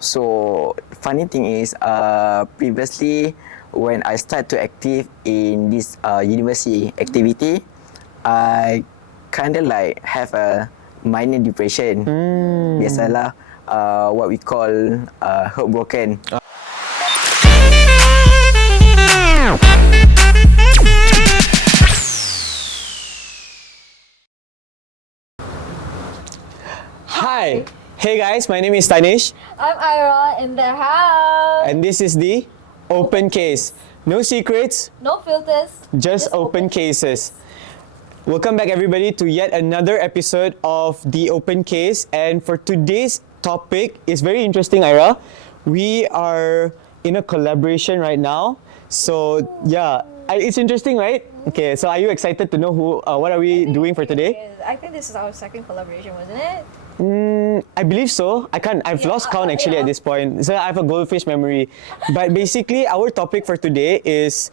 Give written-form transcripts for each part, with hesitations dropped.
So funny thing is, previously when I start to active in this university activity, I kind of like have a minor depression. Biasalah, what we call heartbroken. Hi. Hey guys, my name is Tanish I'm Ira in the house. and this is the Open Case. No secrets, No filters. just open cases. Welcome back everybody to yet another episode of the Open Case, and for today's topic is very interesting, Ira. We are in a collaboration right now. So yeah, it's interesting, right? Okay, so are you excited to know what are we doing for today? I think this is our second collaboration, wasn't it? I believe so. I've lost count actually at this point. So I have a goldfish memory. But basically, our topic for today is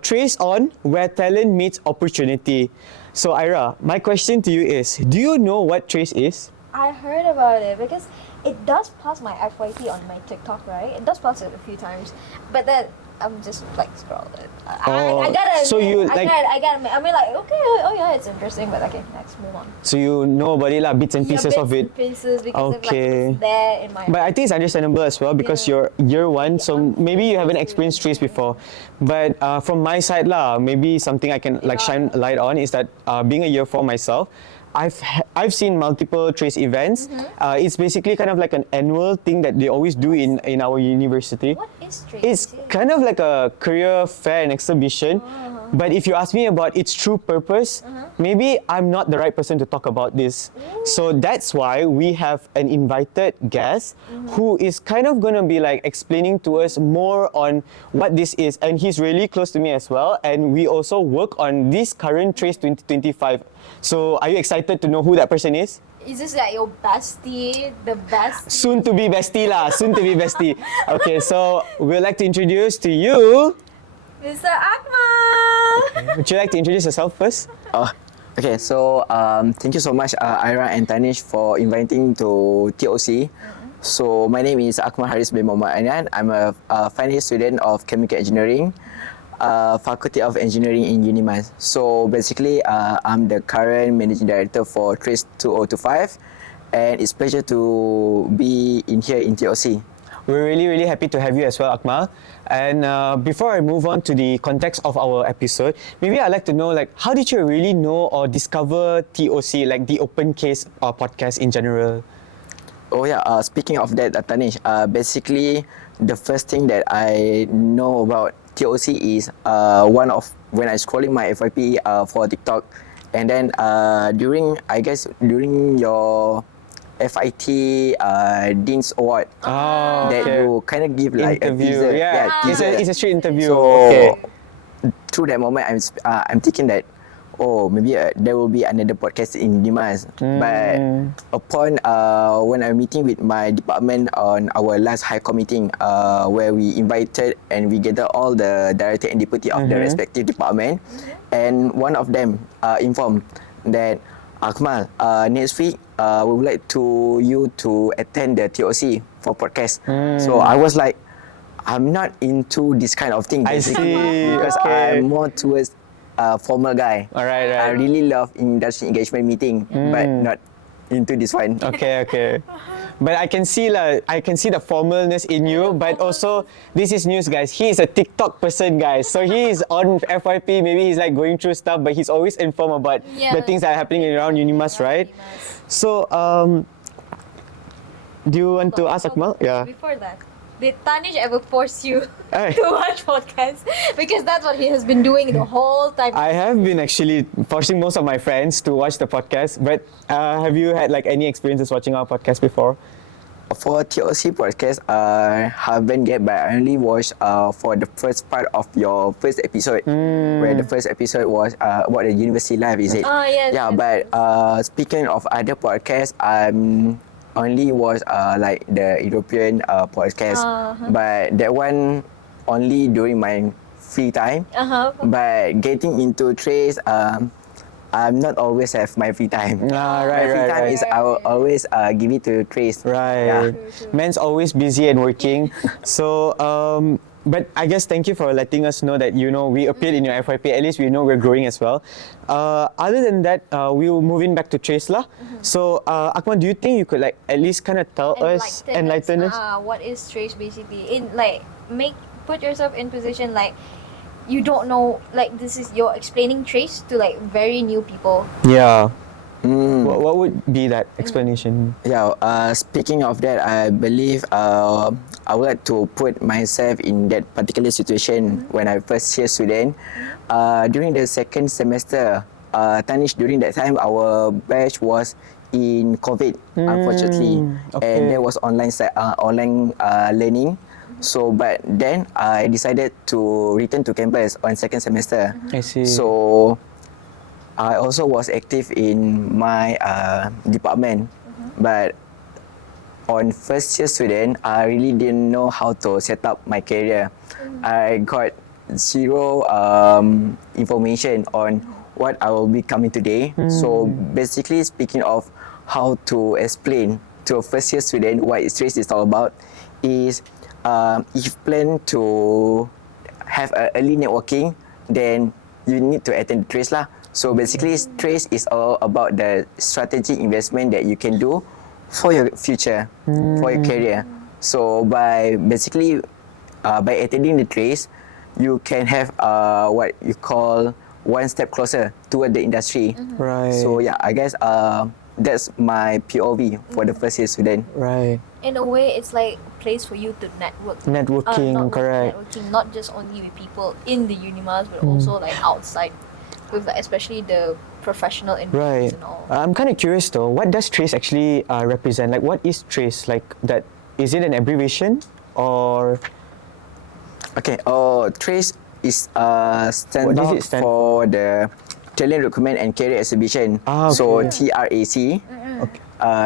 trace on where talent meets opportunity. So Ira, my question to you is, do you know what trace is? I heard about it because it does pass my FYP on my TikTok, right? It does pass it a few times, but then I'm just like scrolling. I gotta. So you I like- gotta. I mean, like, okay, oh yeah, it's interesting, but okay, next, move on. So you know about it, bits and pieces yeah, of bits it. and pieces because Okay. it's there in my. But I think it's understandable as well because Yeah. you're year one, so maybe you haven't experienced trace before. But from my side maybe something I can like shine light on is that being a year four myself, I've seen multiple trace events. It's basically kind of like an annual thing that they always do in our university. What is trace? It's kind of like a career fair and exhibition. But if you ask me about its true purpose, maybe I'm not the right person to talk about this. So that's why we have an invited guest who is kind of going to be like explaining to us more on what this is. And he's really close to me as well. And we also work on this current Trace 2025. So are you excited to know who that person is? Is this like your bestie, the best? Soon to be bestie lah, soon to be bestie. Okay, so we'd like to introduce to you. Mr. Akmal. Would you like to introduce yourself first? Okay, so thank you so much, Ira and Tanish, for inviting to TOC. So my name is Akmal Hariz bin Mohamad Adnan. I'm a final year student of Chemical Engineering, Faculty of Engineering in UNIMAS. So basically, I'm the current Managing Director for Trace 2025, and it's a pleasure to be in here in TOC. We're really, really happy to have you as well, Akmal. And before I move on to the context of our episode, maybe I'd like to know, like, how did you really know or discover TOC, like the Open Case podcast in general? Oh yeah, speaking of that, Tanish, basically the first thing that I know about TOC is when I scrolling my FYP for TikTok, and then during your FIT Dean's Award, that you kind of give like Interview, a teaser. yeah. teaser. It's a street interview. So Okay. through that moment, I'm thinking that, oh, maybe there will be another podcast in UNIMAS. But upon when I'm meeting with my department on our last high committee, where we invited and we gathered all the director and deputy of the respective department, and one of them informed that, Akmal, next week we would like you to attend the TOC for podcast. So I was like, I'm not into this kind of thing. I basically, see, because okay. I'm more towards formal guy. Alright, I right. really love industry engagement meeting, but not into this one. Okay. But I can see the formalness in you, but also this is news, guys. He is a TikTok person, guys. So he is on FYP, maybe he's like going through stuff, but he's always informed about the things that are happening around UNIMAS, right? So, do you want to ask Akmal? Yeah. Before that, did Tanish ever force you Hey. to watch podcasts? Because that's what he has been doing the whole time. I have been actually forcing most of my friends to watch the podcast, but have you had like any experiences watching our podcast before? For TOC podcast, I haven't yet, but I only watched for the first part of your first episode, where the first episode was about the university life, is it? Yes. Yeah, yes, but speaking of other podcasts, I'm only watch like the European podcast, but that one only during my free time. But getting into Trace, I'm not always have my free time. Ah, My right, free right, time right. is I will always give it to Trace. Right. True. Man's always busy and working. So, but I guess thank you for letting us know that, you know, we appeared in your FYP. At least we know we're growing as well. Other than that, we'll move in back to Trace lah. So, Akmal, do you think you could like at least kind of tell us, enlighten us? What is trace basically? Put yourself in position like you don't know, like this is you're explaining trace to like very new people. Yeah. Mm. What would be that explanation? Yeah, speaking of that, I believe I would like to put myself in that particular situation when I first year student. During the second semester, Tanish, during that time, our batch was in COVID, unfortunately. Okay. And there was online learning. So, but then I decided to return to campus on second semester. I see. So, I also was active in my department, but on first year student, I really didn't know how to set up my career. I got zero information on what I will be coming today. So basically, speaking of how to explain to a first year student what Trace is all about, is if you plan to have a early networking, then you need to attend Trace lah. So basically, Trace is all about the strategic investment that you can do for your future, for your career. So by attending the Trace, you can have what you call one step closer toward the industry. Right. So yeah, I guess that's my POV for the first year student. Right. In a way, it's like a place for you to network. Networking, not correct. Networking, not just only with people in the UNIMAS, but also like outside, with like, especially the professional Right. interviews and all. I'm kind of curious though. What does Trace actually represent? Like, what is Trace? Like that? Is it an abbreviation or? Okay. Trace is What does it stand for the Talent Recruitment and Career Exhibition. Ah, So okay. TRAC. Okay.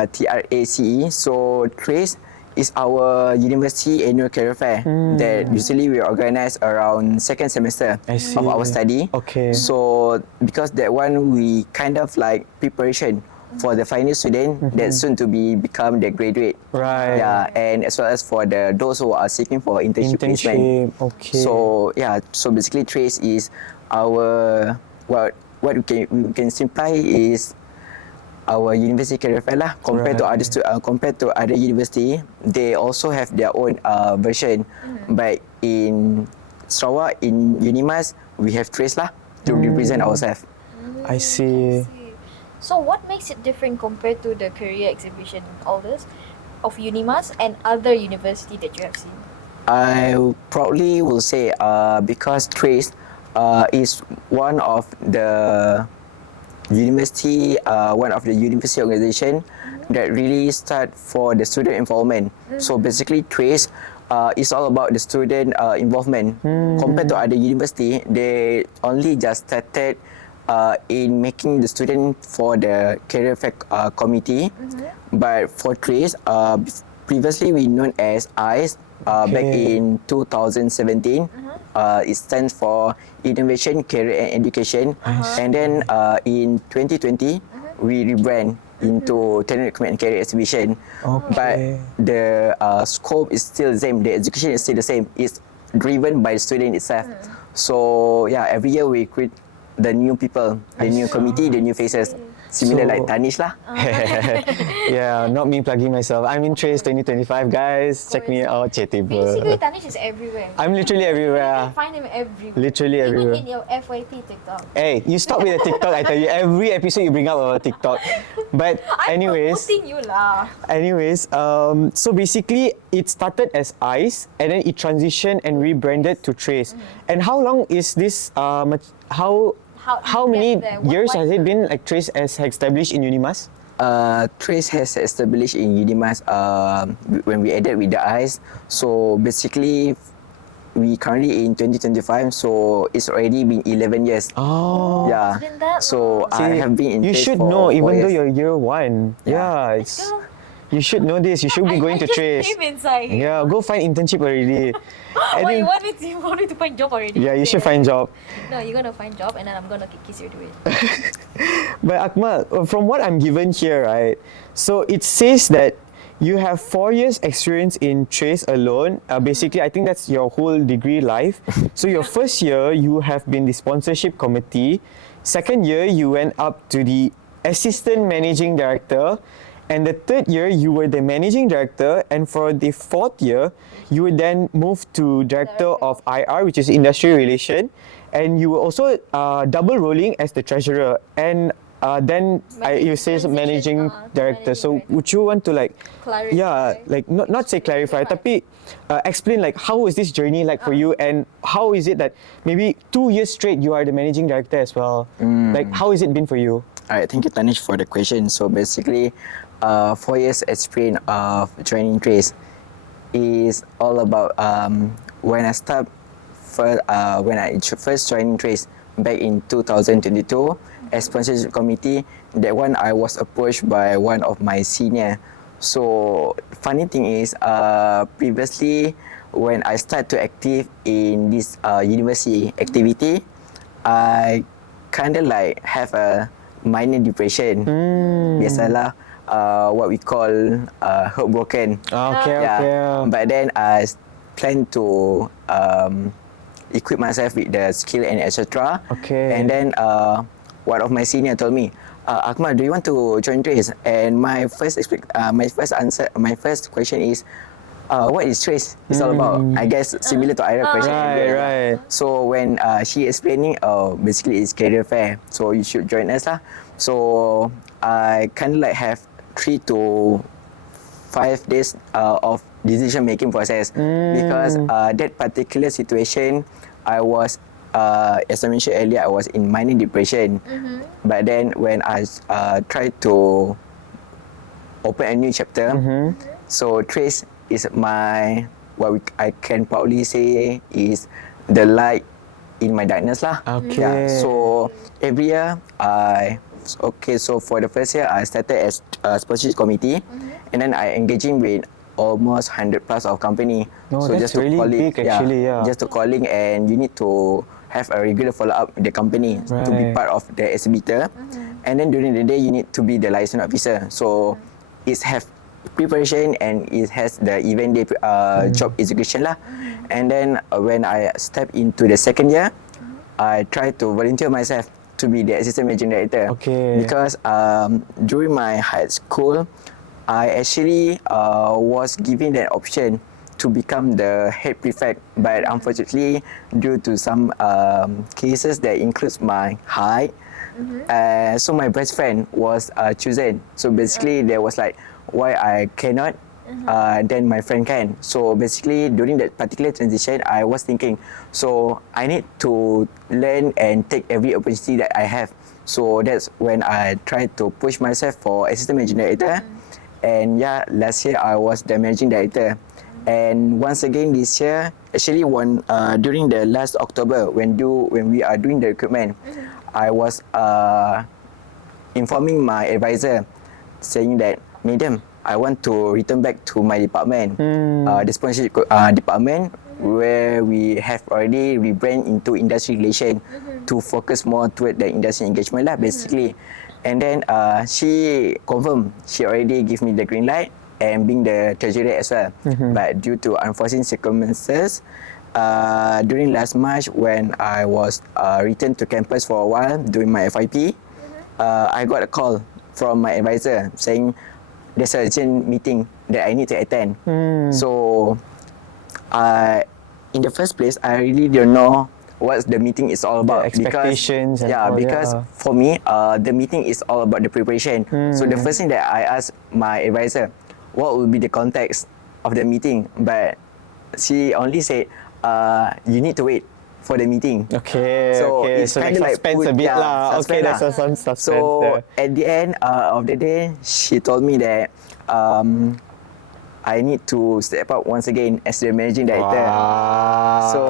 TRACE. So Trace is our university annual career fair that usually we organize around second semester I see. of our study. Okay. So because that one we kind of like preparation for the final student that soon to become the graduate. Right. Yeah, and as well as for those who are seeking for internship placement. Okay. So yeah, so basically Trace is our what we can simplify is our university career fair lah. Compared to other university, they also have their own version. But in Sarawak, in UNIMAS, we have Trace lah to represent ourselves. I see. So what makes it different compared to the career exhibition, all this, of UNIMAS and other university that you have seen? I proudly will say because Trace is one of the university organization that really start for the student involvement. So basically, Trace is all about the student involvement. Compared to other university, they only just started in making the student for the career fair committee. But for Trace, previously we known as ICE. Back in 2017, it stands for Innovation, Career and Education. And then in 2020, we rebrand into Talent Recruitment and Career Exhibition. But the scope is still the same. The education is still the same. It's driven by the student itself. So yeah, every year we create the new people, the new committee, the new faces. Similar like Tanish lah. Yeah, not me plugging myself. I'm in Trace 2025, guys. Check me out. Basically, Tanish is everywhere. I'm literally You everywhere. can find him everywhere. Literally Even everywhere. in your FYP TikTok. Hey, you stop with the TikTok. I tell you, every episode you bring up our TikTok. But I'm anyways, promoting you lah. so basically it started as ICE and then it transitioned and rebranded to Trace. And how long is this? How did you many get there? years What- has it been? Like Trace has established in UNIMAS? Trace has established in UNIMAS when we added with the ICE. So basically, we currently in 2025, so it's already been 11 years. Oh. Yeah. It's been that So long. I have been in You Trace should for know, 4 even though years. you're year one. Yeah. Yeah, it's Go. You should know this. You should be going to just Trace. came inside. Yeah, go find internship already. And Why you then- want me to find job already? Yeah, you should find job. No, you're gonna find job and then I'm gonna kiss you to it. But Akmal, from what I'm given here, right? So it says that you have 4 years experience in Trace alone. Basically, I think that's your whole degree life. So your first year, you have been the sponsorship committee. Second year, you went up to the assistant managing director. And the third year, you were the managing director. And for the fourth year, you would then move to director of IR, which is industry relation. And you were also double rolling as the treasurer. And then you say managing director. So director. would you want to like, Clarify. yeah, like not say clarify, tapi explain like how was this journey like for you, and how is it that maybe 2 years straight you are the managing director as well? Like how has it been for you? Alright, thank you Tanish for the question. So basically, 4 years experience of joining Trace is all about when I first joined Trace back in 2022 as sponsorship committee. That one I was approached by one of my senior. So funny thing is, previously when I start to active in this university activity, I kind of like have a minor depression. Biasalah, what we call heartbroken. Okay, Yeah. okay. But then I plan to equip myself with the skill and etc. Okay. And then one of my senior told me, Akmal, do you want to join Trace? And my first question is, what is Trace? It's all about, I guess, similar to Ira question. Right, earlier. right. So when she explaining, basically it's career fair, so you should join us lah. So I kind of like have 3 to 5 days of decision making process because that particular situation, I was, as I mentioned earlier, I was in minor depression. But then when I tried to open a new chapter, so Trace is my, I can proudly say is the light in my darkness lah. Okay. Yeah, so every year so for the first year I started as a sponsorship committee, and then I engaging with almost 100 plus of company. Oh, so that's really big actually, yeah. Just to calling, and you need to have a regular follow up with the company to be Right. part of the exhibitor. And then during the day you need to be the license officer. So it have preparation and it has the event day job execution lah. And then when I step into the second year, I try to volunteer myself to be the assistant managing director. Okay. Because during my high school, I actually was given that option to become the head prefect, but unfortunately, due to some cases that includes my height, so my best friend was chosen. So basically, there was like, why I cannot, then my friend can. So basically, during that particular transition, I was thinking, so I need to learn and take every opportunity that I have. So that's when I tried to push myself for assistant managing director. And yeah, last year I was the managing director. And once again this year, actually during the last October when we are doing the recruitment, I was informing my advisor saying that, Madam, I want to return back to my department, the sponsorship department, where we have already rebrand into industry relation to focus more toward the industry engagement lah, basically. And then she confirmed, she already give me the green light and being the treasurer as well. But due to unforeseen circumstances, during last March when I was returned to campus for a while doing my FYP, I got a call from my advisor saying there's a urgent meeting that I need to attend. So in the first place, I really don't know what the meeting is all about. expectations and yeah, all, because yeah. for me, the meeting is all about the preparation. So the first thing that I asked my advisor, what will be the context of the meeting? But she only said, you need to wait for the meeting. Okay, So okay. it's So like kind of like suspense put- a bit yeah, lah. Okay, suspense there's lah. some suspense So there. at the end of the day, she told me that I need to step up once again as the managing director. Wow. So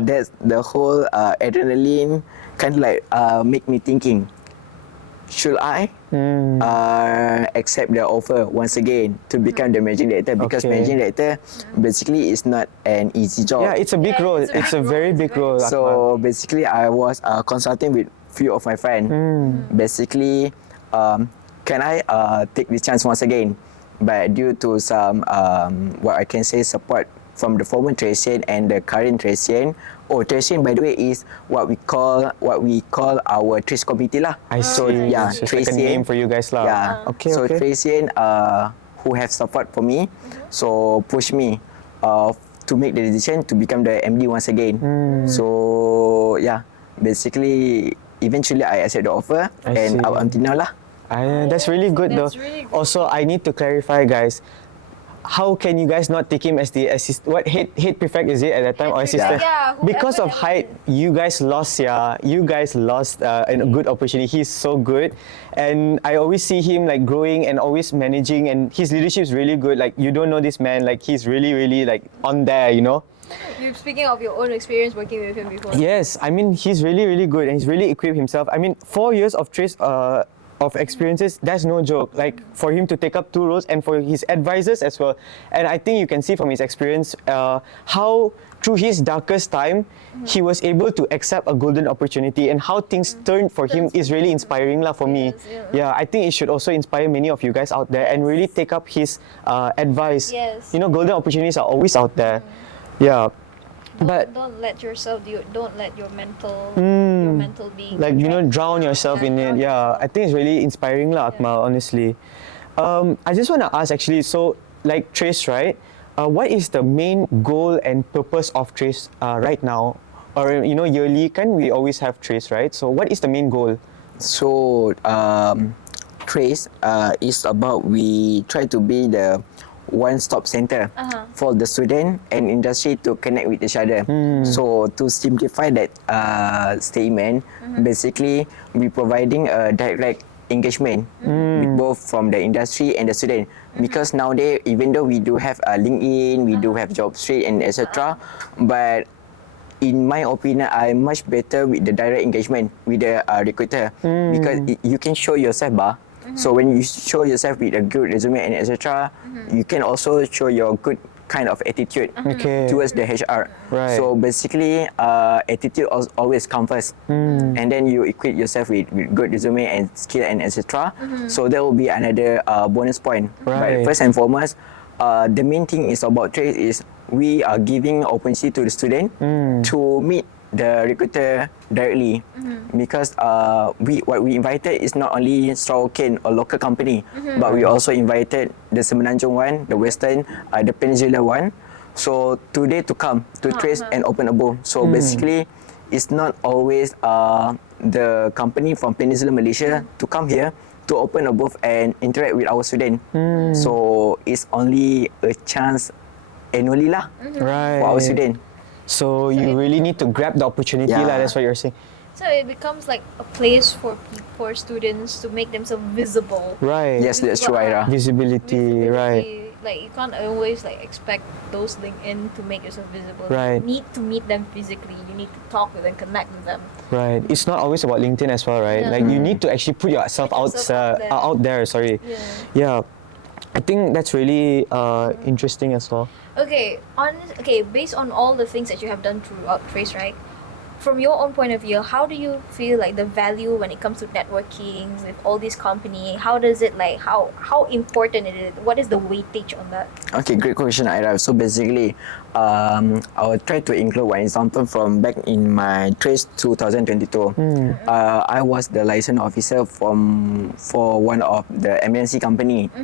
that's the whole adrenaline kind of like make me thinking, should I accept the offer once again to become the managing director, because Okay. managing director basically is not an easy job. Yeah, it's a big Yeah, role. it's a It's a big very role. big role. Akmal. So basically, I was consulting with few of my friends. Basically, can I take this chance once again? But due to some what I can say support from the former Tracian and the current Tracian. Oh, Tracian, by the way, is what we call our Trace committee lah. I So see. yeah, So it's like a name for you guys lah. Yeah. Okay, So okay. Tracian, who have support for me, so push me to make the decision to become the MD once again. So yeah, basically, eventually I accept the offer, I and see. up until now lah. That's really good That's though. really good. Also, I need to clarify, guys. How can you guys not take him as the head prefect is it at that time, or Head assistant? prefect, yeah, Because of whoever height, you guys lost a good opportunity. He's so good, and I always see him like growing and always managing, and his leadership is really good. Like, you don't know this man, like he's really like on there, you know. You're speaking of your own experience working with him before. Yes, I mean he's really good, and he's really equipped himself. I mean, 4 years of of experiences, that's no joke. Like, for him to take up 2 roles, and for his advisors as well. And I think you can see from his experience how through his darkest time he was able to accept a golden opportunity, and how things turned for him is really inspiring lah for me. Yes, yeah. Yeah, I think it should also inspire many of you guys out there and really take up his advice. Yes. You know, golden opportunities are always out there. Yeah. But Don't let yourself. Don't let your mental being. like, you know, drown yourself in it. Yeah, I think it's really inspiring lah, Akmal, honestly. I just want to ask actually, so like Trace, right? What is the main goal and purpose of Trace right now? Or, you know, yearly, can we always have Trace, right? So what is the main goal? So Trace is about, we try to be the one-stop center for the student and industry to connect with each other. So to simplify that statement, basically we providing a direct engagement with both from the industry and the student. Because nowadays, even though we do have LinkedIn, we do have JobStreet and etc., but in my opinion, I'm much better with the direct engagement with the recruiter, because you can show yourself, So when you show yourself with a good resume and etc., you can also show your good kind of attitude Okay. towards the HR. Right. So basically, attitude always comes first, and then you equip yourself with good resume and skill and etc. So that will be another bonus point. Right. But first and foremost, the main thing is about Trace is we are giving opportunity to the student to meet the recruiter directly, because what we invited is not only Sarawak or local company, but we also invited the Semenanjung one, the Western, the Peninsula one. So today to come to Trace and open a booth. So basically, it's not always the company from Peninsula Malaysia to come here to open a booth and interact with our student. So it's only a chance annually lah Right. for our student. So you really need to grab the opportunity Yeah. lah, that's what you're saying. So it becomes like a place for students to make themselves visible. Right. Yes, that's true, Ira. Visibility, right. Like, you can't always like expect those LinkedIn to make yourself visible. Right. You need to meet them physically. You need to talk with them, connect with them. Right. It's not always about LinkedIn as well, right? Yeah. Like, you need to actually put yourself Put yourself out there. Sorry. Yeah. Yeah. I think that's really interesting as well. Okay, based on all the things that you have done throughout Trace, right? From your own point of view, how do you feel like the value when it comes to networking with all these companies? How does it like how important it is? What is the weightage on that? Okay, great question, Ira. So basically, I will try to include one example from back in my Trace 2022. I was the license officer for one of the MNC company.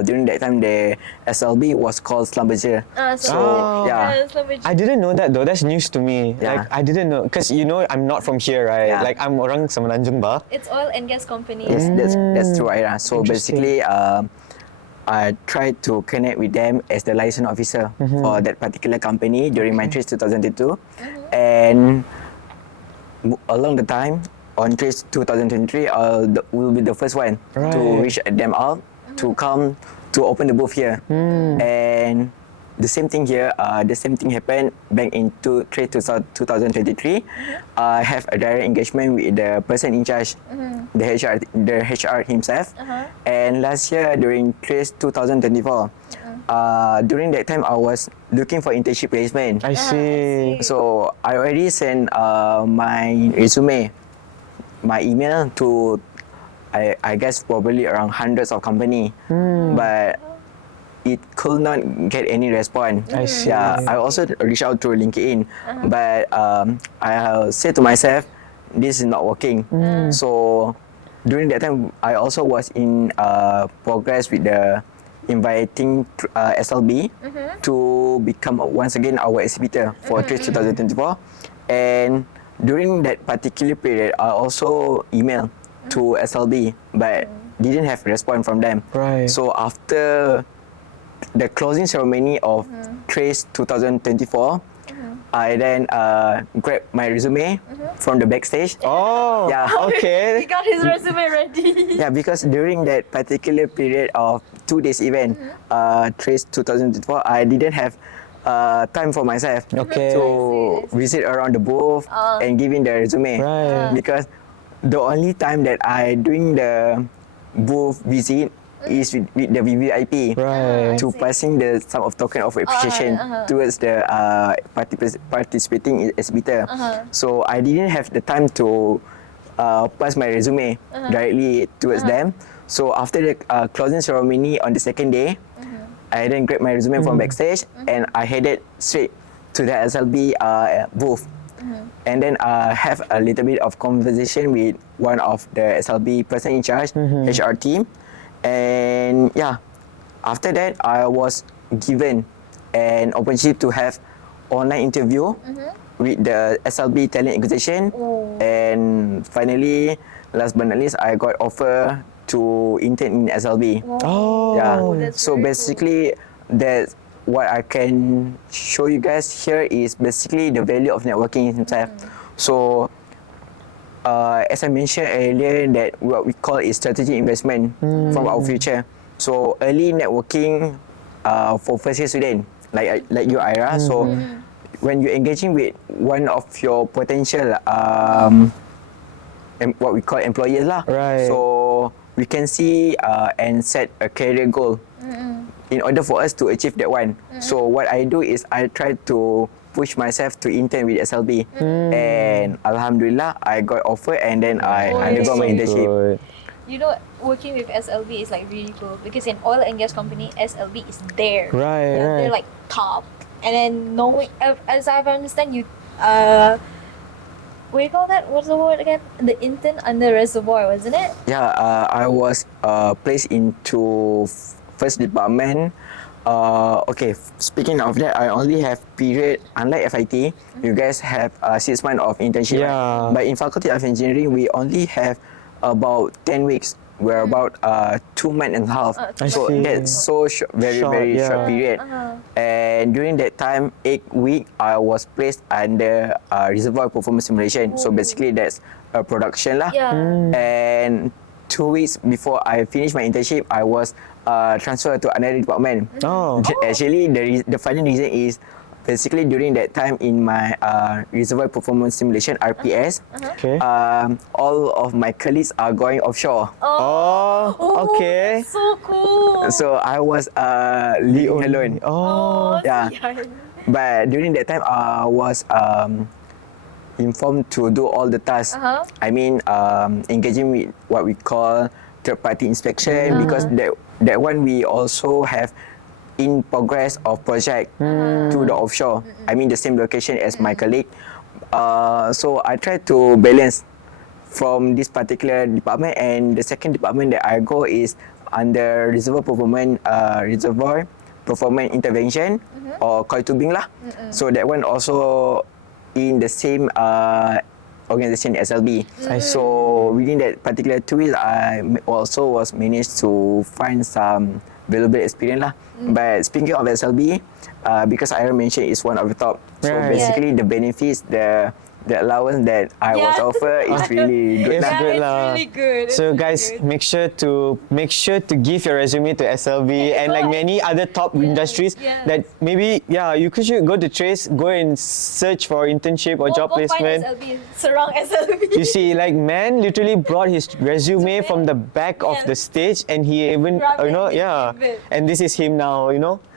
During that time, the SLB was called Slumberger. I didn't know that though. That's news to me. Yeah. Like, I didn't know, because you know I'm not from here, right? Yeah. Like, I'm orang Semenanjung ba. It's oil and gas company. Yes, that's true, Ira. So Interesting. basically, I tried to connect with them as the license officer for that particular company during my Trace 2022, and along the time on Trace 2023, will be the first one to Right. reach them out to come to open the booth here, and the same thing here. The same thing happened back in 2023. I have a direct engagement with the person in charge, the HR himself. And last year during Trace 2024, during that time I was looking for internship placement. I see. So I already sent my resume, my email to I guess probably around hundreds of company, but it could not get any response. I see. Yeah, I also reached out through LinkedIn, but I said to myself, this is not working. So during that time, I also was in progress with the inviting SLB to become once again our exhibitor for Trace 2024, and during that particular period, I also emailed to SLB, but didn't have response from them. Right. So after the closing ceremony of Trace 2024, I then grabbed my resume from the backstage. Oh, Yeah. He okay. got his resume ready. Yeah, because during that particular period of 2 days event, Trace 2024, I didn't have time for myself Okay. to visit around the booth and giving the resume. Right. Because the only time that I doing the booth visit is with the VVIP Right. to passing the some of token of appreciation towards the participating exhibitor. So I didn't have the time to pass my resume directly towards them. So after the closing ceremony on the second day, I then grabbed my resume from backstage and I headed straight to the SLB booth. And then have a little bit of conversation with one of the SLB person in charge, HR team. And yeah, after that, I was given an opportunity to have online interview with the SLB talent acquisition. And finally, last but not least, I got offer to intern in SLB. Oh. Yeah. that's So very basically, that's what I can show you guys here is basically the value of networking himself. So, as I mentioned earlier, that what we call is strategic investment from our future. So early networking for first year student like you, Ira. So when you're engaging with one of your potential what we call employers lah. Right. So we can see and set a career goal in order for us to achieve that one. So what I do is I try to push myself to intern with SLB, and Alhamdulillah I got offer and then I undergo my internship. Good. You know, working with SLB is like really cool because in oil and gas company, SLB is there. Right, right. They're like top. And then knowing, as I understand, you, what do you call that? What's the word again? The intern under reservoir, wasn't it? Yeah, I was placed into first department. Okay, speaking of that, I only have period, unlike FIT, you guys have 6 months of internship. Yeah. Right? But in Faculty of Engineering, we only have about 10 weeks. We're about 2 months and a half. I So see. that's so very Short, short yeah. period. And during that time, 8 weeks, I was placed under reservoir performance simulation. So basically, that's a production lah. Yeah. And 2 weeks before I finished my internship, I was transferred to another department. Oh. Actually, the funny reason is basically during that time in my reservoir performance simulation (RPS), Okay. all of my colleagues are going offshore. Oh, okay. So cool. So I was leaving alone. Oh. Yeah. But during that time, I was informed to do all the tasks. I mean, engaging with what we call third-party inspection because that one we also have in progress of project to the offshore. I mean, the same location as my colleague. So I try to balance from this particular department, and the second department that I go is under reservoir performance intervention or coil tubing lah. So that one also in the same organization SLB. So within that particular 2 weeks, I also was managed to find some valuable experience lah. But speaking of SLB, because I mentioned it's one of the top. So Right. basically the benefits, the the allowance that I was Yeah. offered is really good It's lah. good it's lah. really good. It's So really guys, good. make sure to give your resume to SLB and like many other top industries yes. that maybe you could should go to Trace, go and search for internship or job Go placement. find SLB, surround SLB. You see, like man literally brought his resume from the back of the stage, and he even Grab it, yeah, give it. and this is him now,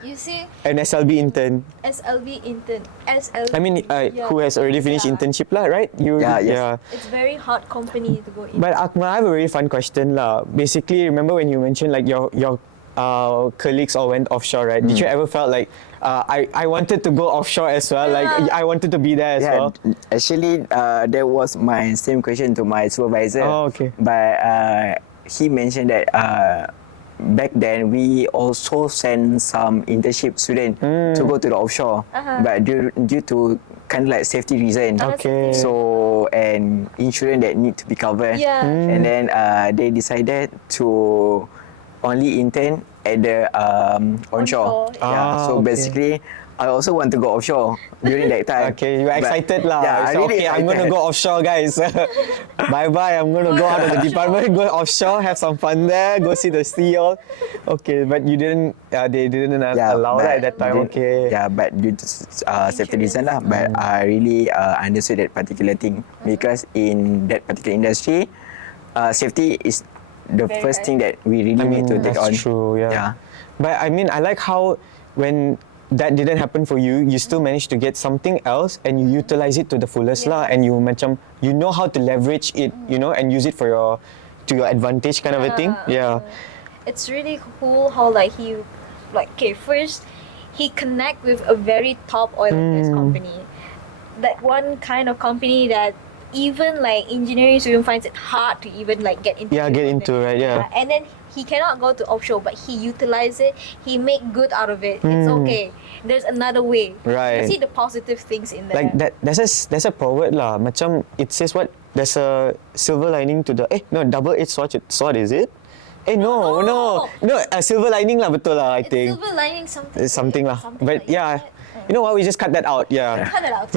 You see, an SLB intern. SLB intern, SLB. I mean, who has already finished internship lah, right? Yeah, yes. It's very hard company to go in. But Akmal, I have a very fun question lah. Basically, remember when you mentioned like your colleagues all went offshore, right? Did you ever felt like I wanted to go offshore as well? Like I wanted to be there as well. Actually, that was my same question to my supervisor. Oh, okay. But he mentioned that back then we also send some internship student to go to the offshore, but due to kind of like safety reason. Okay. So and insurance that need to be covered. Yeah. And then they decided to only intern at the onshore. Onshore. Ah, So okay. basically, I also want to go offshore during that time. Okay, you were But, excited lah. Yeah, It's I really okay, I'm going to excited. go offshore, guys. Bye-bye, I'm going to go out of the department, go offshore, have some fun there, go see the sea all. Okay, but you didn't, they didn't allow that at that time, okay. Yeah, but due to safety reason lah. But I really understood that particular thing because in that particular industry, safety is the Very first hard. thing that we really need to take on. That's true, yeah. Yeah. But I mean, I like how when that didn't happen for you, you still managed to get something else and you utilize it to the fullest lah, and you macam you know how to leverage it, and use it for to your advantage kind of a thing. Yeah. It's really cool how first he connect with a very top oil and gas company. That one kind of company that even like engineering student finds it hard to even like get into. Yeah, get into, right, yeah. And then he cannot go to offshore, but he utilize it. He make good out of it. It's okay. There's another way. Right. You see the positive things in there. Like that, there's a proverb lah. Macam it says what? There's a silver lining to the double-edged sword, is it? No, a silver lining lah, betul lah, I It's think. silver lining something. It's something lah. Something But like yeah, that. you know what? We just cut that out. Yeah. Cut it out.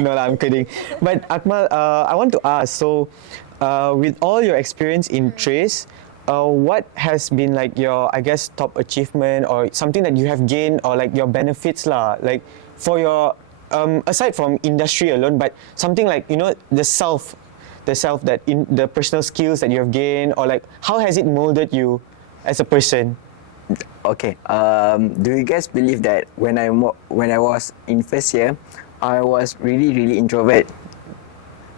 No lah, I'm kidding. But Akmal, I want to ask. So, with all your experience in Trace, what has been like your, I guess, top achievement or something that you have gained or like your benefits lah? Like for your aside from industry alone, but something like the self that in the personal skills that you have gained, or like how has it molded you as a person? Okay. Do you guys believe that when I was in first year, I was really introvert.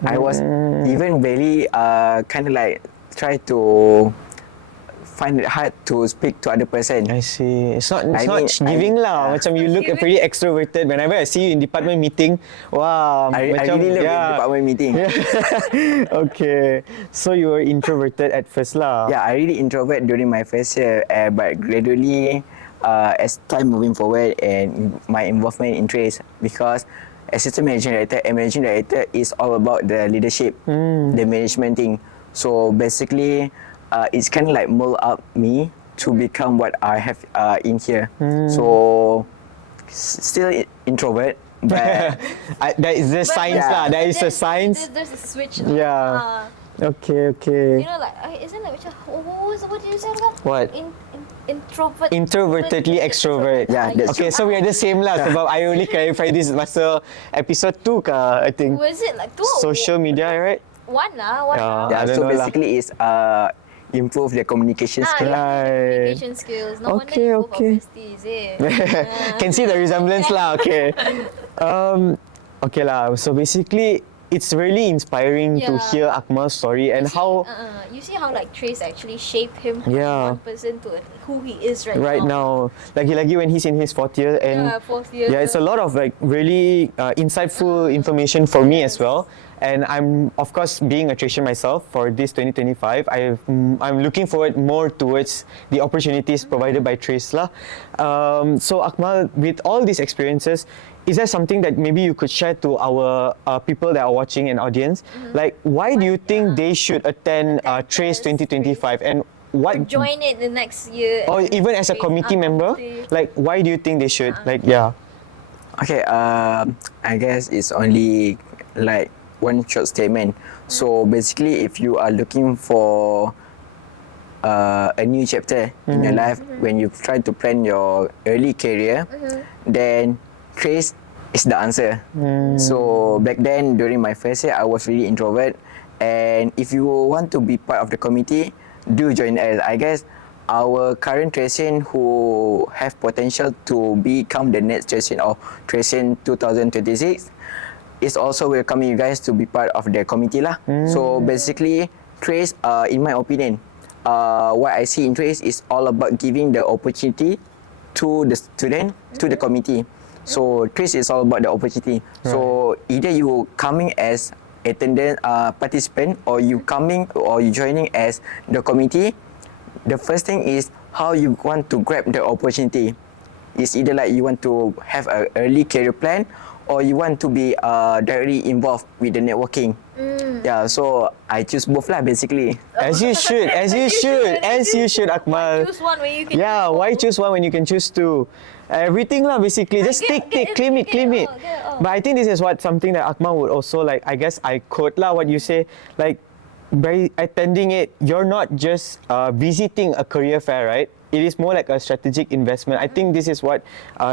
I was even very kind of like try to find it hard to speak to other person. I see. It's not I giving lah. mean, Macam you look pretty extroverted. Whenever I see you in department meeting, wow. I macam, really love the department meeting. Okay. So you were introverted at first lah. Yeah, I really introvert during my first year, but gradually, as time moving forward and my involvement in Trace, because assistant managing director and managing director is all about the leadership, the management thing. So basically, it's kind of like mold up me to become what I have in here. So still introvert, but That is the science lah. That is a there's- science. There's a switch. Yeah. Okay. You know, like isn't it? What did you say? What? Introvert. Introvertedly extrovert. Yeah, that's Okay, so we are the same lah. Sebab I only clarify this masa episode 2 kah, I think. Was it like two? Social media, right? One lah. Yeah. yeah, I don't so know lah. basically is improve their communication skills. Right. Communication skills. No wonder Okay, you both okay. are besties, eh? Can see the resemblance lah. Okay. Okay lah. So basically, it's really inspiring to Yeah. hear Akmal's story and how You see how like Trace actually shaped him from Yeah. one person to who he is right now, lagi when he's in his 4th year, and Yeah, 4th year. yeah, it's a lot of like really insightful information for me as well. And I'm of course being a Tracian myself for this 2025. I'm looking forward more towards the opportunities provided by Trace lah. So Akmal, with all these experiences, is there something that maybe you could share to our people that are watching and audience? Like, why do you think they should attend Trace 2025, and what? Join it the next year. Or even as a Trace committee member, committee. like why do you think they should? Like, yeah. Okay, I guess it's only like one short statement. So basically, if you are looking for a new chapter in your life, when you try to plan your early career, then Trace is the answer. So back then, during my first year, I was really introvert, and if you want to be part of the committee, do join us. I guess our current Tracian who have potential to become the next Tracian of Tracian 2026 is also welcoming you guys to be part of the committee lah. So basically, Trace, in my opinion, what I see in Trace is all about giving the opportunity to the student, to the committee. So Trace is all about the opportunity. So either you coming as attendant participant, or you joining as the committee. The first thing is how you want to grab the opportunity. It's either like you want to have an early career plan, or you want to be directly involved with the networking. Yeah, so I choose both lah basically. As you should, Akmal. Choose one when you can. Yeah, choose why both. choose one when you can choose two? Everything lah basically. Just Get- take, get- claim it. get it all. But I think this is something that Akmal would also like. I guess I quote lah what you say. Like by attending it, you're not just visiting a career fair, right? It is more like a strategic investment. I think this is what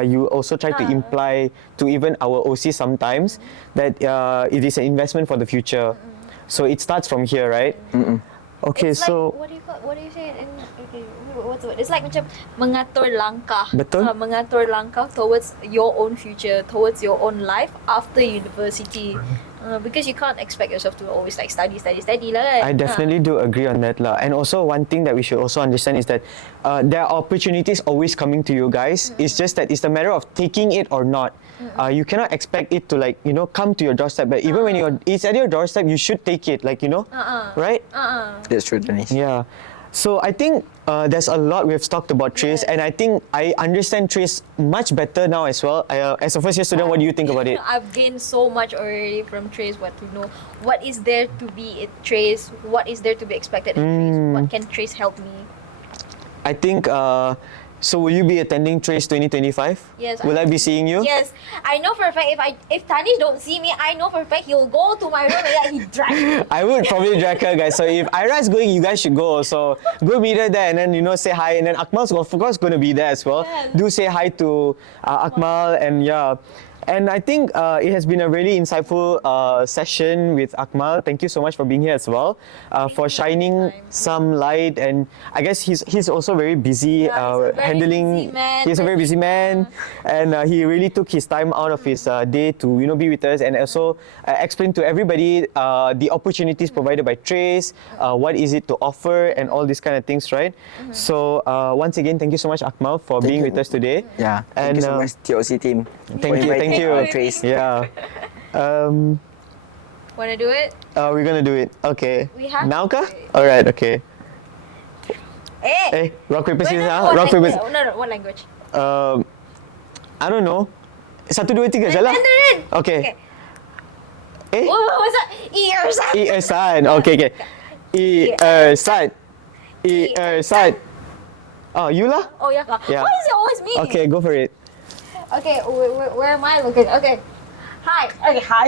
you also try to imply to even our OC sometimes, that it is an investment for the future. So it starts from here, right? Okay, It's so like, what do you say in okay, what's the word? It's like macam mengatur langkah. Betul. Mengatur langkah towards your own future, towards your own life after university. Because you can't expect yourself to always like study lah kan. I definitely do agree on that lah. And also one thing that we should also understand is that there are opportunities always coming to you guys. It's just that it's a matter of taking it or not. You cannot expect it to like, you know, come to your doorstep. But even when it's at your doorstep, you should take it. Like, you know, right? That's true, Danish. Yeah. So I think there's a lot we've talked about Trace, and I think I understand Trace much better now as well. As a first year student, what do you think about it? I've gained so much already from Trace. What to know, what is there to be at Trace, what is there to be expected in Trace, what can Trace help me? I think. So will you be attending Trace 2025? Yes. Will I be seeing you? Yes, I know for a fact if Tanish don't see me, I know for a fact he'll go to my room and then he drive. I would probably drag her, guys. So if Ira is going, you guys should go also. Go meet her there and then, you know, say hi. And then Akmal's of course going to be there as well. Yes. Do say hi to Akmal, and yeah. And I think it has been a really insightful session with Akmal. Thank you so much for being here as well, for shining some light. And I guess he's also very busy Yeah, he's a very handling. busy man. He's a very busy man, and he really took his time out of his day to, you know, be with us and also explain to everybody the opportunities provided by Trace, what is it to offer, and all these kind of things, right? So once again, thank you so much, Akmal, for being with us today. Yeah, thank you so much, TOC team. Thank you, thank you. Trace. Yeah. Wanna do it? We're gonna do it. Okay. We have Now to ka? do it. Alright, okay. Eh. Rock, paper, Wait, scissors, no, ah? what Rock, paper, language? No, what language? I don't know. 1, 2, 3 je lah. Mandarin. Okay. Eh? What's that? Ears. Ersan. Okay, okay. Ersan. Ersan. Oh, you lah? Oh yeah. Yeah. Why is it always me? Okay, go for it. Okay, where am I looking? Okay. Hi. Okay, hi.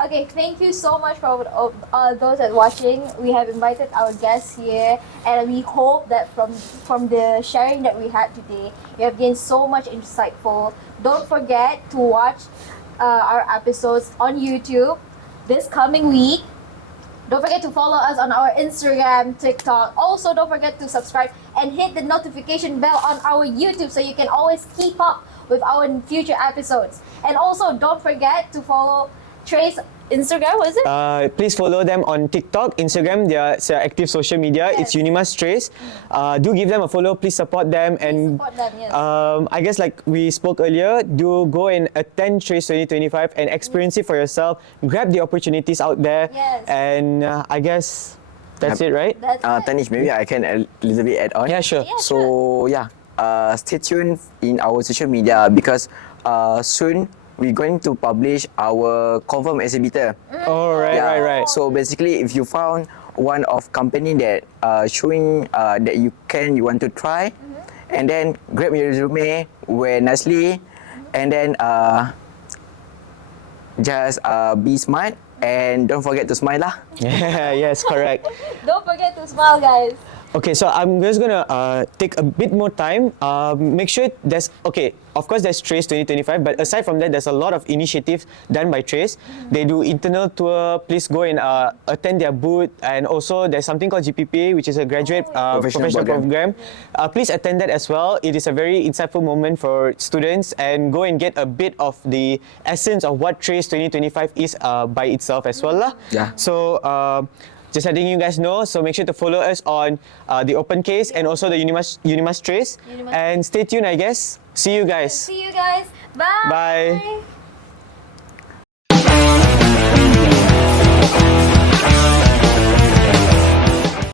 Okay, thank you so much for those that are watching. We have invited our guests here, and we hope that from the sharing that we had today, you have gained so much insightful. Don't forget to watch our episodes on YouTube this coming week. Don't forget to follow us on our Instagram, TikTok. Also, don't forget to subscribe and hit the notification bell on our YouTube so you can always keep up with our future episodes. And also, don't forget to follow Trace Instagram, was it? Please follow them on TikTok, Instagram. They are active social media. Yes. It's UNIMAS Trace. Do give them a follow. Please support them. And support them, yes. I guess like we spoke earlier, do go and attend Trace 2025 and experience it for yourself. Grab the opportunities out there. Yes. And I guess that's it, right? That's it. Tanish, maybe I can a little bit add on. Yeah, sure. Yeah, So yeah, stay tuned in our social media because soon we're going to publish our confirm exhibitor. Oh, right, Yeah. right. So basically, if you found one of company that showing that you want to try, and then grab your resume, wear nicely, and then just be smart and don't forget to smile lah. Yes, correct. Don't forget to smile, guys. Okay, so I'm just gonna take a bit more time. Make sure there's, okay, of course there's Trace 2025, but aside from that, there's a lot of initiatives done by Trace. They do internal tour. Please go and attend their booth. And also there's something called GPPA, which is a graduate professional program. Please attend that as well. It is a very insightful moment for students, and go and get a bit of the essence of what Trace 2025 is by itself as well lah. Yeah. So just letting you guys know, so make sure to follow us on the Open Case and also the UNIMAS Trace. And stay tuned, I guess. See you guys. See you guys. Bye. Bye.